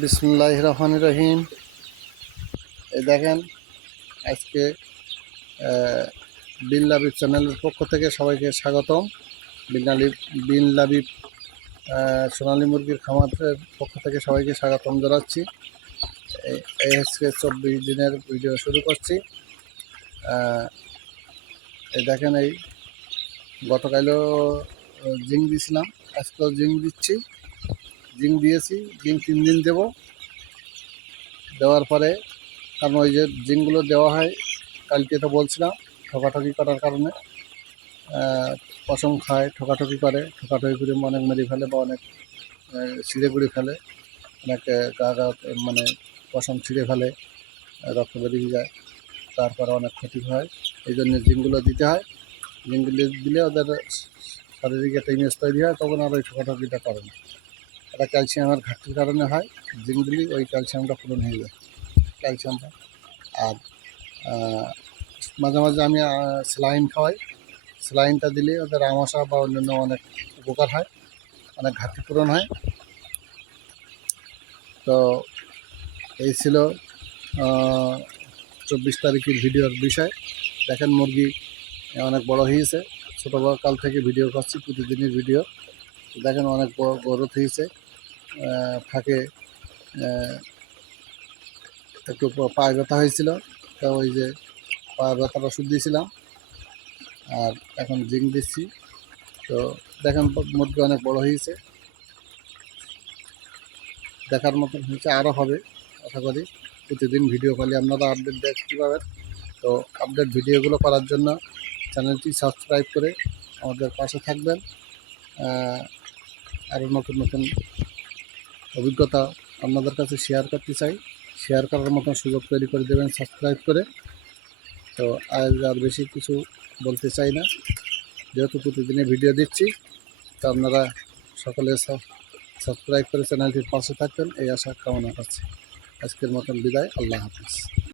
বিসমিল্লাহির রহমানির রহিম। এই দেখেন আজকে বিন লাবিব চ্যানেলের পক্ষ থেকে সবাইকে স্বাগতম। বিন লাবিব সোনালী মুরগির খামারের পক্ষ থেকে সবাইকে স্বাগতম জানাচ্ছি। এই আজকে 24 দিনের ভিডিও শুরু করছি। এই দেখেন এই গতকালও জিঙ্ক দিয়েছিলাম, আজকেও জিঙ্ক দিচ্ছি। জিঙ্ক দিয়েছি, জিঙ্ক 3 দিন দেবো। দেওয়ার পরে কারণ ওই যে জিঙ্কগুলো দেওয়া হয় কালকে তো বলছিলাম, ঠকাঠকি করার কারণে পশম খায়, ঠকাঠকি করে, ঠকাঠকি করে অনেক মেরে ফেলে বা অনেক ছিঁড়ে গুঁড়ে ফেলে, অনেক গা মানে পশম ছিঁড়ে ফেলে, রক্ত বেরিয়ে যায়, তারপরে অনেক ক্ষতি হয়। এই জন্য জিঙ্কগুলো দিতে হয়। জিঙ্কগুলো দিলে ওদের শারীরিক একটা ইমেজ তৈরি হয়, তখন আর ওই ঠকাঠকিটা করে না। এটা ক্যালসিয়ামের ঘাটতির কারণে হয়। জিঙ্ক দিলে ওই ক্যালসিয়ামটা পূরণ হয়ে যায়, ক্যালসিয়ামটা। আর মাঝে মাঝে আমি স্যালাইন খাওয়াই। স্যালাইনটা দিলে ওদের আমাশা বা অন্যান্য অনেক উপকার হয়, অনেক ঘাটতি পূরণ হয়। তো এই ছিল 24 তারিখের ভিডিওর বিষয়। দেখেন মুরগি অনেক বড় হয়েছে, ছোটো কাল থেকে ভিডিও করছি, প্রতিদিনের ভিডিও। দেখেন অনেক বড় গ্রোথ হয়েছে। ফাঁকে একটু পায়ে ব্যথা হয়েছিল, তো ওই যে পায়ে ব্যথার ওষুধ দিয়েছিলাম, আর এখন জিঙ্ক দিচ্ছি। তো দেখেন মুরগি অনেক বড় হয়েছে, দেখার মতন হয়েছে, আরও হবে আশা করি। প্রতিদিন ভিডিও করলে আপনারা আপডেট দেখতে পাবেন। তো আপডেট ভিডিওগুলো করার জন্য চ্যানেলটি সাবস্ক্রাইব করে আমাদের পাশে থাকবেন। আরও নতুন নতুন অভিজ্ঞতা আপনাদের কাছে শেয়ার করতে চাই। শেয়ার করার মতন সুযোগ তৈরি করে দেবেন সাবস্ক্রাইব করে। তো আজ আর বেশি কিছু বলতে চাই না, যেহেতু প্রতিদিনে ভিডিও দিচ্ছি। তো আপনারা সকলে সাবস্ক্রাইব করে চ্যানেলটির পাশে থাকবেন, এই আশা কামনা করছি। আজকের মতন বিদায়, আল্লাহ হাফিজ।